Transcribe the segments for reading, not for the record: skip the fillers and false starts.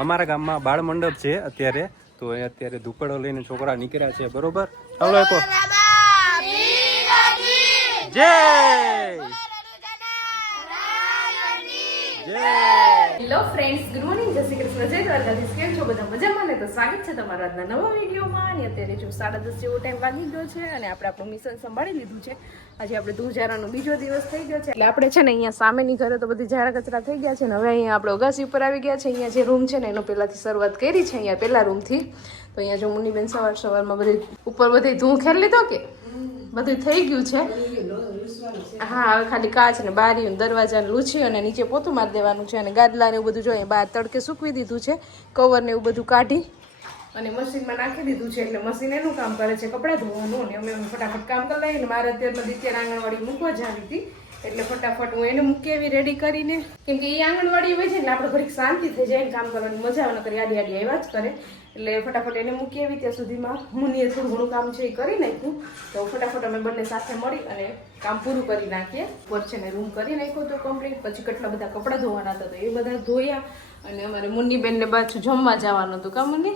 અમારા ગામમાં બાળ મંડપ છે અત્યારે, તો અત્યારે ધુકડો લઈને છોકરા નીકળ્યા છે, બરોબર? ચાલો એકો જય હેલો ફ્રેન્ડ્સ, ગુડ મોર્નિંગ, જય શ્રી કૃષ્ણ, જય દ્વારકાધીશ. કેમ છો બધા? મજામાં ને? તો સ્વાગત છે તમારા આજના નવા વિડીયોમાં. અને અત્યારે જો 10:30 જેવો ટાઈમ વાગી ગયો છે અને આપણે આપણું મિશન સંભાળી લીધું છે. આજે આપણે ધુજારાનો બીજો દિવસ થઈ ગયો છે, એટલે આપણે છે ને અહીંયા સામેની ઘરે તો બધી ઝાડા કચરા થઈ ગયા છે ને હવે અહીંયા આપણે અગાસી ઉપર આવી ગયા છે. અહીંયા જે રૂમ છે ને એનો પહેલાથી શરૂઆત કરી છે, અહીંયા પહેલા રૂમથી. તો અહીંયા જો મુન્નીબેન સવારમાં બધી ઉપર બધી ધૂળ ખેર લીધો કે બધું થઈ ગયું છે. હા, હવે ખાલી કાચ ને બારી ને દરવાજા ને લૂછી અને નીચે પોતું મારી દેવાનું છે. અને ગાદલા ને એવું બધું જોઈએ બહાર તડકે સૂકવી દીધું છે, કવર ને એવું બધું કાઢી અને મશીનમાં નાખી દીધું છે. એટલે મશીન એનું કામ કરે છે, કપડાં ધોવાનું. અને અમે ફટાફટ કામ કરી લઈએ. મારે અત્યારમાં દિત્યાને આંગણવાડી મૂકવા જ આવી હતી, એટલે ફટાફટ હું એને મૂકી એવી રેડી કરીને, કેમ કે એ આંગણવાડી હોય છે એટલે આપણે ઘડીક શાંતિ થઈ જાય, કામ કરવાની મજા આવે, કરી આડી આડી આવ્યા જ કરે. એટલે ફટાફટ એને મૂકી આવી ત્યાં સુધીમાં મુનિએ થોડું ઘણું કામ છે એ કરી નાખ્યું. તો ફટાફટ અમે બંને સાથે મળી અને કામ પૂરું કરી નાખીએ. ઉપર છે ને રૂમ કરી નાખ્યો તો કમ્પ્લીટ. પછી કેટલા બધા કપડાં ધોવાના હતા તો એ બધા ધોયા. અને અમારે મુન્નીબેન ને પાછું જમવા જવાનું હતું કા મુન્ની,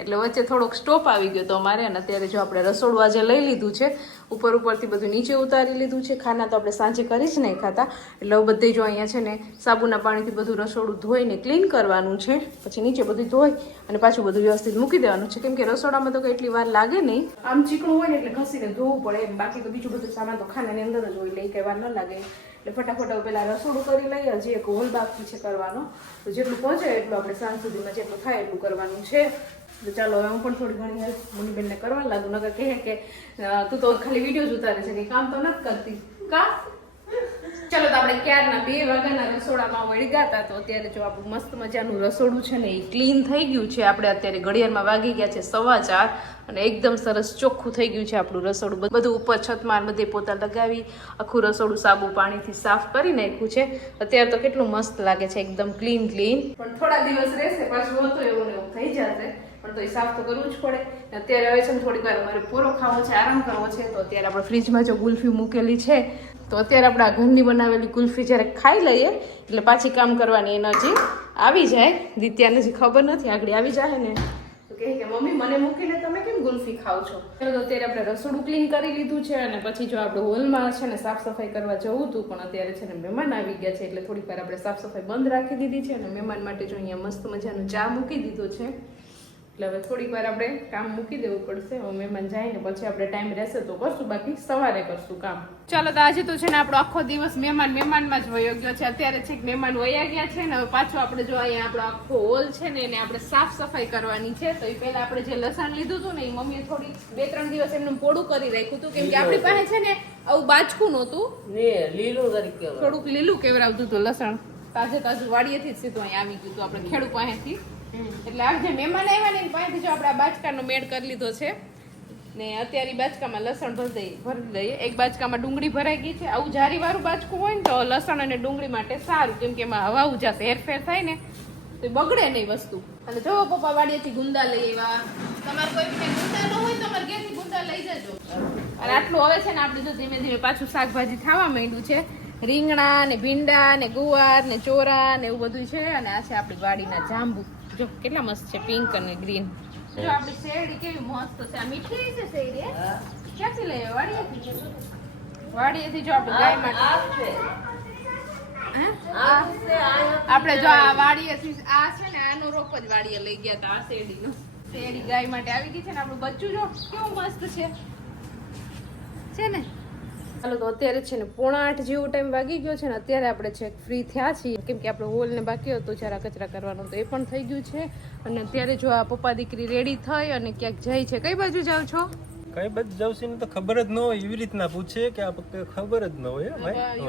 એટલે વચ્ચે થોડોક સ્ટોપ આવી ગયો તો અમારે. અને અત્યારે જો આપણે રસોડું આજે લઈ લીધું છે, ઉપરથી બધું નીચે ઉતારી લીધું છે. ખાના તો આપણે સાંજે કરી જ નહીં ખાતા, એટલે બધે જો અહીંયા છે ને સાબુના પાણીથી બધું રસોડું ધોઈને ક્લીન કરવાનું છે. પછી નીચે બધું ધોઈ અને પાછું બધું વ્યવસ્થિત મૂકી દેવાનું છે, કેમ કે રસોડામાં તો એટલી વાર લાગે નહીં. આમ ચીકણું હોય ને એટલે ઘસીને ધોવું પડે, બાકી તો બીજું બધું સામાન તો ખાનાની અંદર જ હોય, એટલે કઈ વાર ન લાગે. એટલે ફટાફટ પેલા રસોડું કરી લઈએ. હજી એક હોલ બાકી છે કરવાનો, તો જેટલું પહોંચે એટલું આપણે સાંજ સુધીમાં જેટલું થાય એટલું કરવાનું છે. તો ચાલો હવે હું પણ થોડી ઘણી હેલ્પ મુન્નીબેનને કરવા લાગુ. નકર કહે કે તું તો ખાલી વિડીયો જ ઉતારે છે, કે કામ તો નથી કરતી કા. ચાલો તો આપણે ક્યારના 2 વાગ્યાના રસોડામાં વળી ગયા હતા. તો અત્યારે જો આપણું મસ્ત મજાનું રસોડું છે ને એ ક્લીન થઈ ગયું છે. આપણે અત્યારે ઘડિયાળમાં વાગી ગયા છે 4:15 અને એકદમ સરસ ચોખ્ખું થઈ ગયું છે આપણું રસોડું. બધું ઉપર છતમાં બધે પોતા લગાવી આખું રસોડું સાબુ પાણીથી સાફ કરી નાખ્યું છે. અત્યારે તો કેટલું મસ્ત લાગે છે, એકદમ ક્લીન. પણ થોડા દિવસ રહેશે પાછું હતું એવું ને એવું થઈ જશે, પણ તો એ સાફ તો કરવું જ પડે. અત્યારે હવે છે ને થોડીક વાર અમારે પૂરો ખાવો છે, આરામ કરવો છે. તો અત્યારે આપણે ફ્રીજમાં જો ગુલ્ફી મૂકેલી છે, તો અત્યારે આપણે આ ઘરની બનાવેલી ગુલ્ફી જ્યારે ખાઈ લઈએ એટલે પાછી કામ કરવાની એનર્જી આવી જાય. દિત્યાને હજી ખબર નથી, આગળ આવી જાય ને તો કહે કે મમ્મી મને મૂકીને તમે કેમ ગુલ્ફી ખાવ છો. તો અત્યારે આપણે રસોડું ક્લીન કરી લીધું છે. અને પછી જો આપણે હોલમાં છે ને સાફ સફાઈ કરવા જવું હતું, પણ અત્યારે છે ને મહેમાન આવી ગયા છે, એટલે થોડીક વાર આપણે સાફ સફાઈ બંધ રાખી દીધી છે. અને મહેમાન માટે જો અહીંયા મસ્ત મજાનો ચા મૂકી દીધો છે, એટલે હવે થોડીક વાર આપણે કામ મૂકી દેવું પડશે. હવે મહેમાન જાય ને પછી આપણે ટાઈમ રહેશે તો કરશું, બાકી સવારે કરશું કામ. ચાલો તો આજે તો છે ને આપણો આખો દિવસ મહેમાનમાં જ વયો ગયો છે. અત્યારે છે કે મહેમાન વયા ગયા છે ને હવે પાછું આપણે જો અહીંયા આપણો આખો હોલ છે ને એને આપણે સાફ સફાઈ કરવાની છે. તો એ પહેલા આપણે જે લસણ લીધું હતું ને એ મમ્મીએ થોડી 2-3 દિવસ એમનું પોડું કરી રાખ્યું હતું, કેમ કે આપણી પાસે છે ને આવું બાચકું નહોતું, થોડુંક લીલું કેવરાવતું હતું લસણ. તાજું વાડીએથી જ સીધું અહીંયા આવી ગયું હતું આપણે ખેડૂત પાસેથી. એટલે આ જે મહેમાન આવ્યા ને પાસેથી જો આપણે આ બાચકાનો મેળ કરી લીધો છે ને. અત્યારે બાચકામાં લસણ ભરી દઈએ. એક બાચકામાં ડુંગળી ભરાઈ ગઈ છે. આવું જારી વાળું બાચકું હોય ને તો લસણ અને ડુંગળી માટે સારું, કેમ કે એમાં હવા ઉજાશે, હેરફેર થાય ને તો બગડે નહીં વસ્તુ. અને જો પપ્પા વાડીએથી ગુંદા લઈ આવ્યા. તમારે કોઈ ગુંદા ન હોય તો તમારે ઘેરથી ગુંદા લઈ જજો. અને આટલું હવે છે ને આપણે જો ધીમે ધીમે પાછું શાકભાજી થવા માંડ્યું છે. રીંગણા ને ભીંડા ને ગુવાર ને ચોરા ને એવું બધું છે. અને આ છે આપણી વાડીના જાંબુ, જો કેટલા મસ્ત છે, પિંક અને ગ્રીન. જો આપણી શેરડી કેવી મસ્ત છે, આ મીઠી છે શેરડી. ક્યાંથી લઈએ? વાડીએથી જો આપણે ગાય માટે આપણે જો આ વાડીએથી આ છે ને આનો રોપ જ વાડીએ લઈ ગયા હતા. આ શેરડી ગાય માટે આવી ગઈ છે ને. આપણું બચ્ચું જો કેવું મસ્ત છે ને. ચાલો તો અત્યારે છે ને 7:45 જેવો ટાઈમ વાગી ગયો છે ને. અત્યારે આપણે છે ફ્રી થયા છીએ, કેમ કે આપણે હોલ ને બાકી હતો જરા કચરા કરવાનો, તો એ પણ થઈ ગયું છે. અને અત્યારે જો આ પપ્પા દીકરી રેડી થઈ અને ક્યાંક જાય છે. કઈ બાજુ જાવ છો? કઈ બાજુ જાવ છે ને તો ખબર જ ન હોય, એવી રીતના પૂછે કે આ ખબર જ ન હોય.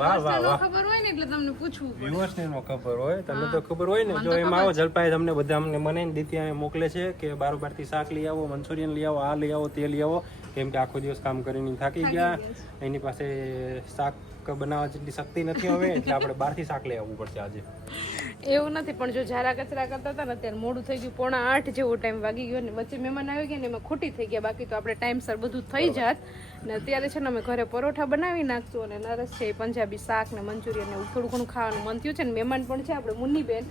વાહ ખબર હોય ને એટલે તમને પૂછવું પડે. વ્યુઅર્સ ને નો ખબર હોય, તમને તો ખબર હોય ને. જો એમાં આવો જલપાઈ તમને બધા અમને મને દિત્યાને મોકલે છે કે બારોબારથી શાક લઈ આવો, મંચુરિયન લઈ આવો, આ લઈ આવો, તે લઈ આવો, કેમ કે આખો દિવસ કામ કરીને થાકી ગયા. એની પાસે શાક બનાવવા જેટલી શક્તિ નથી હવે, એટલે આપણે બહારથી શાક લઈ આવવું પડશે આજે. એવું નથી, પણ જો ઝારા કચરા કરતા હતા ને અત્યારે મોડું થઈ ગયું, 7:45 જેવો ટાઈમ વાગી ગયો ને વચ્ચે મહેમાન આવી ગયા ને એમાં ખોટી થઈ ગયા. બાકી તો આપણે ટાઈમસર બધું થઈ જાત. ને અત્યારે છે ને અમે ઘરે પરોઠા બનાવી નાખશું અને નરેશ છે એ પંજાબી શાક ને મંચુરિયન ને થોડું ઘણું ખાવાનું મન થયું છે ને મહેમાન પણ છે આપણે મુન્ની બેન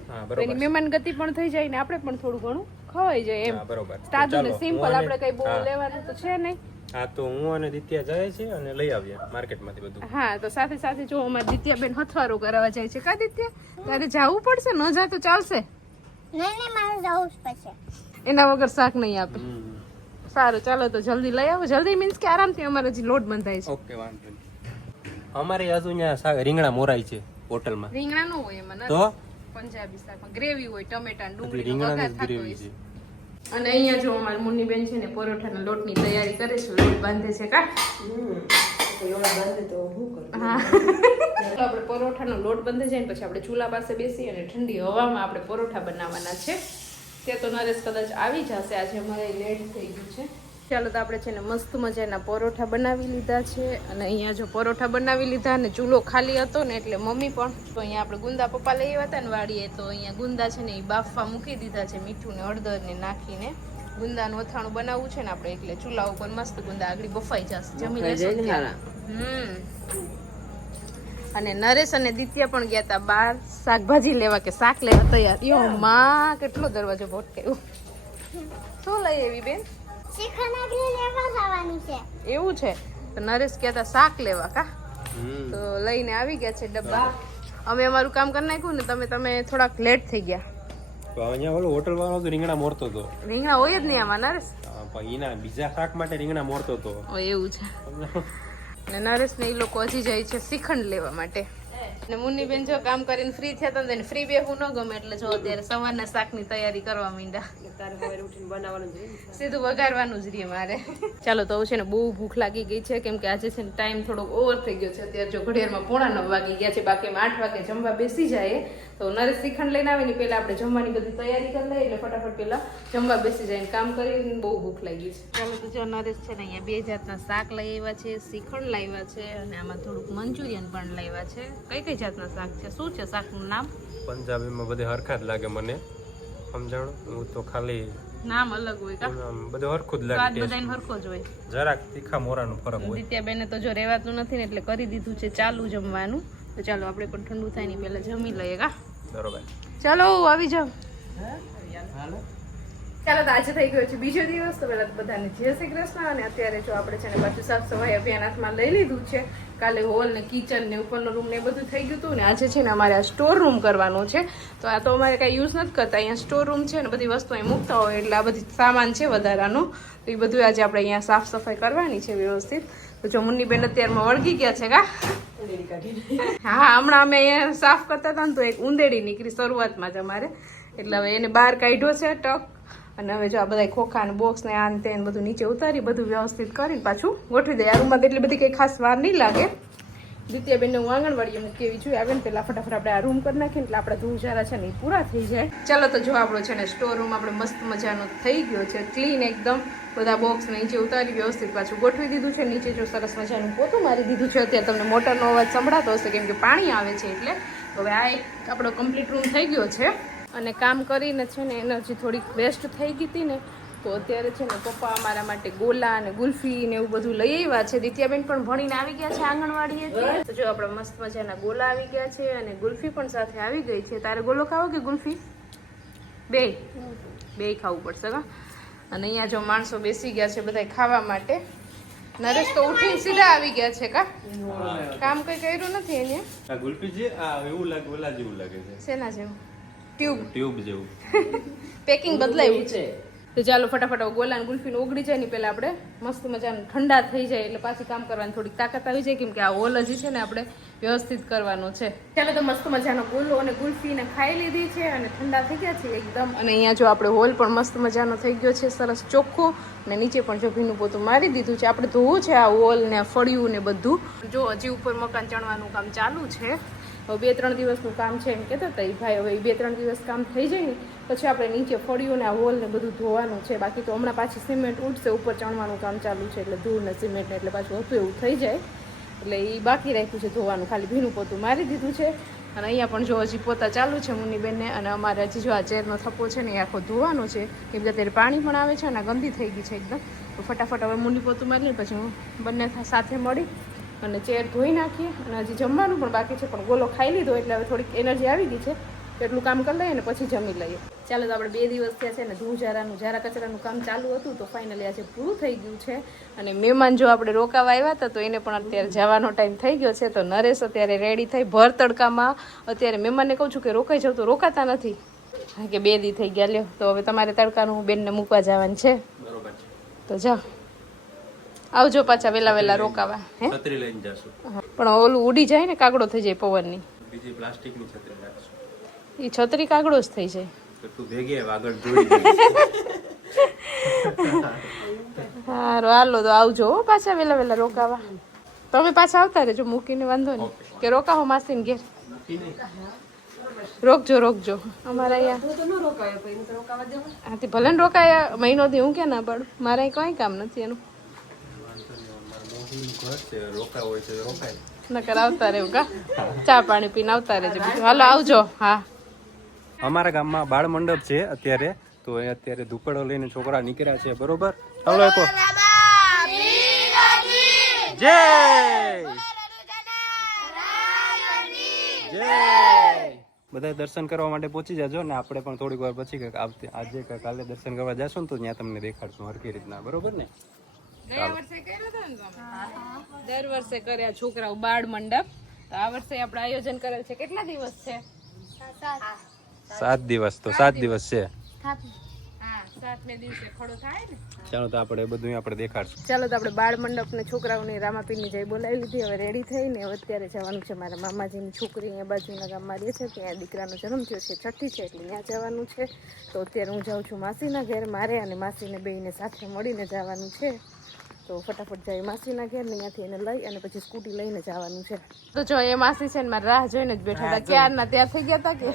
એની મહેમાન ગતિ પણ થઈ જાય ને આપણે પણ થોડું ઘણું ખવાઈ જાય એમ સાદું ને સિમ્પલ આપણે કઈ બહુ લેવાનું તો છે નહીં. હા તો હું અને દિત્યા જાય છે અને લઈ આવ્યા માર્કેટમાંથી બધું. હા તો સાથે સાથે જો અમારી દિત્યા બેન હથવારો કરાવવા જાય છે. કા દિત્યા તારે જવું પડશે ન જા તો ચાલશે? નહીં મારે જવું જ પડશે. એના વગર શાક નહીં આપે. સારું ચાલો તો જલ્દી લઈ આવો. જલ્દી મીન્સ કે આરામથી અમારે હજી લોટ બંધાય છે. ઓકે વાંધો નહીં. અમારે હજુ અહીંયા રીંગણા મોરાય છે હોટલમાં. રીંગણા નો હોય એમાં તો પંજાબી શાકમાં ગ્રેવી હોય ટમેટા ડુંગળી રીંગણાની જ ગ્રેવી છે. અને અહીંયા જો અમારી મુન્ની બેન છે ને પરોઠાના લોટની તૈયારી કરે છે. લોટ બાંધે છે કા? હા આપણે પરોઠાનો લોટ બંધ જાય ને પછી આપણે ચૂલા પાસે બેસી અને ઠંડી હવામાં આપણે પરોઠા બનાવવાના છે. ત્યાં તો નરેશ કદાચ આવી જશે. આજે અમારે લેટ થઈ ગયું છે. ચાલો તો આપણે છે ને મસ્ત મજાના પરોઠા બનાવી લીધા છે. અને અહીંયા જો પરોઠા બનાવી લીધા અને ચૂલો ખાલી હતો ને એટલે મમ્મી પણ તો અહીંયા આપણે ગુંદા પપ્પા લઈ આવ્યા હતા ને વાડીએ તો અહીંયા ગુંદા છે ને એ બાફવા મૂકી દીધા છે મીઠું ને હળદર ને નાખીને. ગુંદાનું અથાણું બનાવવું છે ને આપણે એટલે ચૂલા ઉપર મસ્ત ગુંદા આગળ બફાઈ જશે. જમી લેશું. અને નરેશ અને દિત્યા પણ ગયા હતા બહાર શાકભાજી લેવા કે શાક લેવા તૈયાર. યો માં કેટલો દરવાજો ભટકાયો. શું લઈ આવી બેન? એવું છે તો નરેશ ગયા હતા શાક લેવા કા તો લઈને આવી ગયા છે ડબ્બા. અમે અમારું કામ કરી નાખ્યું ને તમે થોડાક લેટ થઈ ગયા. તો અહીંયા ઓલો હોટલ વાળો તો રીંગણા મોરતો હતો. રીંગણા હોય જ નહીં આમાં નરેશ. પણ એના બીજા શાક માટે રીંગણા મોરતો હતો. એવું છે. ને નરેશ ને એ લોકો હજી જાય છે શ્રીખંડ લેવા માટે. ને મુન્ની બેન જો કામ કરીને ફ્રી થયા હતા ને ફ્રી બેહવું ન ગમે એટલે જો અત્યારે સવારના શાકની તૈયારી કરવા માંડ્યા. સીધું વઘારવાનું જ રહે મારે. ચાલો તો છે ને બહુ ભૂખ લાગી ગઈ છે કેમ કે આજે છે ને ટાઈમ થોડોક ઓવર થઈ ગયો છે. અત્યારે જો ઘડિયાળમાં 9:45 વાગી ગયા છે. બાકી 8 વાગે જમવા બેસી જાય તો નરેશ શ્રીખંડ લઈને આવે ને પહેલા આપણે જમવાની બધી તૈયારી કરી લઈએ એટલે ફટાફટ પહેલા જમવા બેસી જાય. કામ કરીને બહુ ભૂખ લાગી છે. ચાલો તો જો નરેશ છે ને અહીંયા 2 જાતના શાક લઈ આવ્યા છે. શ્રીખંડ લાવ્યા છે અને આમાં થોડુંક મંચુરિયન પણ લાવ્યા છે. કઈ જાતના શાક છે? શું છે શાકનું નામ? પંજાબીમાં બધે હરખા જ લાગે મને સમજાણું. હું તો ખાલી નામ અલગ હોય કા? બધું હરખું જ સ્વાદ લાગે. બધાયનો હરખો જ હોય. જરાક તીખા મોરાનો ફરક હોય. દિત્યાબેને તો જો રહેવાતું નથી ને એટલે કરી દીધું છે ચાલુ જમવાનું. તો ચાલો આપણે પણ ઠંડુ થાય ને પહેલા જમી લઈએ કા? બરોબર. ચાલો આવી જાવ. ચાલો તો આજે થઈ ગયો છે બીજો દિવસ. તો પહેલા બધાને જય શ્રી કૃષ્ણ. અને અત્યારે જો આપણે છે ને પાછું સાફ સફાઈ અભિયાન હાથમાં લઈ લીધું છે. કાલે હોલ ને કિચન ને ઉપરનો રૂમ ને એ બધું થઈ ગયું હતું ને આજે છે ને અમારે આ સ્ટોર રૂમ કરવાનો છે. તો આ તો અમારે કાંઈ યુઝ નથી કરતા. અહીંયા સ્ટોર રૂમ છે ને બધી વસ્તુ અહીં મૂકતા હોય એટલે આ બધી સામાન છે વધારાનો તો એ બધું આજે આપણે અહીંયા સાફ સફાઈ કરવાની છે વ્યવસ્થિત. તો જો મુન્ની બેન અત્યારમાં વળગી ગયા છે કા? હા હમણાં અમે અહીંયા સાફ કરતા હતા ને તો એક ઉંદેડી નીકળી શરૂઆતમાં જ અમારે એટલે હવે એને બહાર કાઢ્યો છે ટક. અને હવે જો આ બધા ખોખા ને બોક્સ ને આન તે બધું નીચે ઉતારી બધું વ્યવસ્થિત કરીને પાછું ગોઠવી દે. આ રૂમમાં એટલી બધી કંઈ ખાસ વાર નહીં લાગે. દિત્યાબેનને હું આંગણવાડીએ મૂકી એવી છું. આવે ને પેલા ફટાફટ આપણે આ રૂમ કરી નાખીએ એટલે આપણા ધૂળજારા છે ને એ પૂરા થઈ જાય. ચાલો તો જો આપણો છે ને સ્ટોર રૂમ આપણે મસ્ત મજાનો થઈ ગયો છે ક્લીન એકદમ. બધા બોક્સ નીચે ઉતારી વ્યવસ્થિત પાછું ગોઠવી દીધું છે. નીચે જો સરસ મજાનું પોતું મારી દીધું છે. અત્યારે તમને મોટરનો અવાજ સંભળાતો હશે કેમ કે પાણી આવે છે એટલે. હવે આ એક આપણો કમ્પ્લીટ રૂમ થઈ ગયો છે. અને કામ કરીને છે ને એનર્જી થોડીક વેસ્ટ થઈ ગઈ હતી ને તો અત્યારે છે ને પપ્પા અમારા માટે ગોલા અને ગુલ્ફી ને એવું બધું લઈ આવ્યા છે. દિત્યાબેન પણ ભણીને આવી ગયા છે આંગણવાડીએથી. તો જો આપણા મસ્ત મજાના ગોલા આવી ગયા છે અને ગુલ્ફી પણ સાથે આવી ગઈ છે. તારે ગોલો ખાવો કે ગુલ્ફી? બે ખાવું પડશે કા? અને અહીંયા જો માણસો બેસી ગયા છે બધા ખાવા માટે. નરેશ તો ઉઠીને સીધા આવી ગયા છે કા? કામ કઈ કર્યું નથી એને. આ ગુલ્ફી છે આ એવું લાગે ઓલા જેવું લાગે છે. શેના જેવું? ટ્યુબ જેવું. પેકિંગ બદલાયું છે. તો ચાલો ફટાફટ ગોલા અને ગુલ્ફીને ઓગળી જાય ને પહેલા આપણે મસ્ત મજાનું ઠંડા થઈ જાય એટલે પાછી કામ કરવાની થોડીક તાકાત આવી જાય કેમ કે આ હોલ હજી છે ને આપણે વ્યવસ્થિત કરવાનો છે. ચાલો તો મસ્ત મજાનો ગોલો અને ગુલ્ફીને ખાઈ લીધી છે અને ઠંડા થઈ ગયા છે એકદમ. અને અહીંયા જો આપણે હોલ પણ મસ્ત મજાનો થઈ ગયો છે સરસ ચોખ્ખો. અને નીચે પણ જો ભીનું પોતું મારી દીધું છે. આપણે ધોવું છે આ હોલ ને ફળિયું ને બધું. જો હજી ઉપર મકાન ચણવાનું કામ ચાલુ છે. હવે 2-3 દિવસનું કામ છે એમ કહેતા હતા એ ભાઈ. હવે 2-3 દિવસ કામ થઈ જાય ને પછી આપણે નીચે ફળિયું ને આ હોલ ને બધું ધોવાનું છે. બાકી તો હમણાં પાછી સિમેન્ટ ઉઠશે. ઉપર ચણવાનું કામ ચાલુ છે એટલે ધૂળ ને સિમેન્ટ એટલે પાછું હતું એવું થઈ જાય એટલે એ બાકી રાખ્યું છે ધોવાનું. ખાલી ભીનું પોતું મારી દીધું છે. અને અહીંયા પણ જો હજી પોતા ચાલુ છે મુન્નીબેનને. અને અમારે હજી જો આ ચેરનો થપ્પો છે ને એ આખો ધોવાનો છે, કેમ કે અત્યારે પાણી પણ આવે છે અને ગંદી થઈ ગઈ છે એકદમ. તો ફટાફટ હવે મુન્ની પોતું મારી લઈને પછી હું બંને સાથે મળી અને ચેર ધોઈ નાખીએ. અને હજી જમવાનું પણ બાકી છે, પણ ગોલો ખાઈ લીધો એટલે હવે થોડીક એનર્જી આવી ગઈ છે, એટલું કામ કરી લઈએ ને પછી જમી લઈએ. ચાલો, તો આપણે 2 દિવસ થયા છે ને ઝારા કચરાનું કામ ચાલુ હતું, તો ફાઇનલી આજે પૂરું થઈ ગયું છે. અને મહેમાન જો આપણે રોકાવા આવ્યા હતા તો એને પણ અત્યારે જવાનો ટાઈમ થઈ ગયો છે. તો નરેશ અત્યારે રેડી થઈ ભર તડકામાં. અત્યારે મહેમાનને કહું છું કે રોકાઈ જાવ તો રોકાતા નથી, હા કે 2 દી થઈ ગયા. લ્યો, તો હવે તમારે તડકાનું બેનને મૂકવા જવાનું છે. બરોબર છે, તો જાઓ, આવજો પાછા વેલા રોકાવા. હે, છત્રી લઈને જાશું. પણ ઓલું ઉડી જાય ને, કાગડો થઈ જાય પવનની. બીજી પ્લાસ્ટિકની છત્રી રાખશું. એ છત્રી કાગડો જ થઈ જાય. તો તું ભેગી આગળ જોઈ જઈશ. હારું, હાલો તો આવજો હો પાછા વેલા રોકાવા. તમે પાછા આવતા રહેજો, મૂકીને વાંધો નહીં. કે રોકાવો માસીને ઘેર? રોકજો. અમારા અહીંયા હાથી ભલે ને રોકાયા મહિનોથી, હું ક્યાં ના પાડું, મારે અહીં કંઈ કામ નથી એનું. નકર આવતા રહેવું કા, ચા પાણી પીને આવતા રહેજો. બીજું હાલો, આવજો. હા, અમારા ગામમાં બાળ મંડપ છે અત્યારે, તો એ અત્યારે ધુકડો લઈને છોકરા નીકળ્યા છે. બરોબર, ચાલો એકો જય બધા દર્શન કરવા માટે પહોંચી જાજો ને આપણે પણ થોડીક વાર પછી આજે કે કાલે દર્શન કરવા જશું ને તો ત્યાં તમને દેખાડશું હરકી રીતના. બરોબર ને? ગયા વર્ષે કર્યો હતો ને તમે? દર વર્ષે કર્યા છોકરાઓ બાળ મંડપ. તો આ વર્ષે આપણે આયોજન કરેલ છે. કેટલા દિવસ છે? 7 દિવસ. તો 7 દિવસ છે. હા, 7મે દિવસે ખડો થાય ને. ચાલો, તો આપણે બધું આપણે દેખાડશું. ચાલો, તો આપણે બાળ મંડપ ને છોકરાઓને રામાપીરની જઈ બોલાવી લીધી. હવે રેડી થઈને હવે અત્યારે જવાનું છે મારા મામાજીની છોકરી અહીંયા બાજુના ગામમાં રહે છે, ત્યાં દીકરાનો જન્મ થયો છે, 6ઠ્ઠી છે એટલે ત્યાં જવાનું છે. તો અત્યારે હું જાઉં છું માસીના ઘેર. મારે અને માસીને બેયને સાથે મળીને જવાનું છે. તો ફટાફટ જાય માસીના ઘેર ને ત્યાંથી એને લઈ અને પછી સ્કૂટી લઈને જવાનું છે. તો જો એ માસી છે ને મારે રાહ જોઈને જ બેઠા હતા. ક્યારના ત્યાં થઈ ગયા હતા કે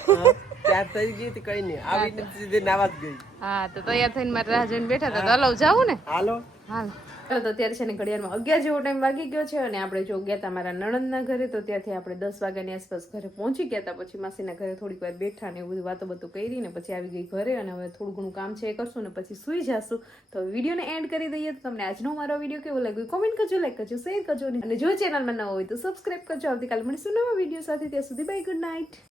ત્યાં થઈ ગઈ હતી, કઈ નહીં આવીને સીધી નાવા જ ગઈ. હા, તો તૈયાર થઈને મારે રાહ જોઈને બેઠા હતા. તો હલાવ જાવું ને? હાલો. હાલ. તો અત્યારે છે ને ઘડિયાળમાં 11 જેવો ટાઈમ વાગી ગયો છે. અને આપણે જો ગયા હતા મારા નણંદના ઘરે, તો ત્યાંથી આપણે 10 વાગ્યાની આસપાસ ઘરે પહોંચી ગયા હતા. પછી માસીના ઘરે થોડીક વાર બેઠા ને એવું બધું વાતો કરી ને પછી આવી ગઈ ઘરે. અને હવે થોડું ઘણું કામ છે એ કરશું ને પછી સુઈ જશું. તો વિડીયોને એન્ડ કરી દઈએ. તો તમને આજનો મારો વિડીયો કેવો લાગ્યો કોમેન્ટ કરજો, લાઈક કરજો, શેર કરજો. અને જો ચેનલમાં નવો હોય તો સબસ્ક્રાઈબ કરજો. આવતીકાલે મળીશું નવા વિડીયો સાથે. ત્યાં સુધી બાય, ગુડ નાઇટ.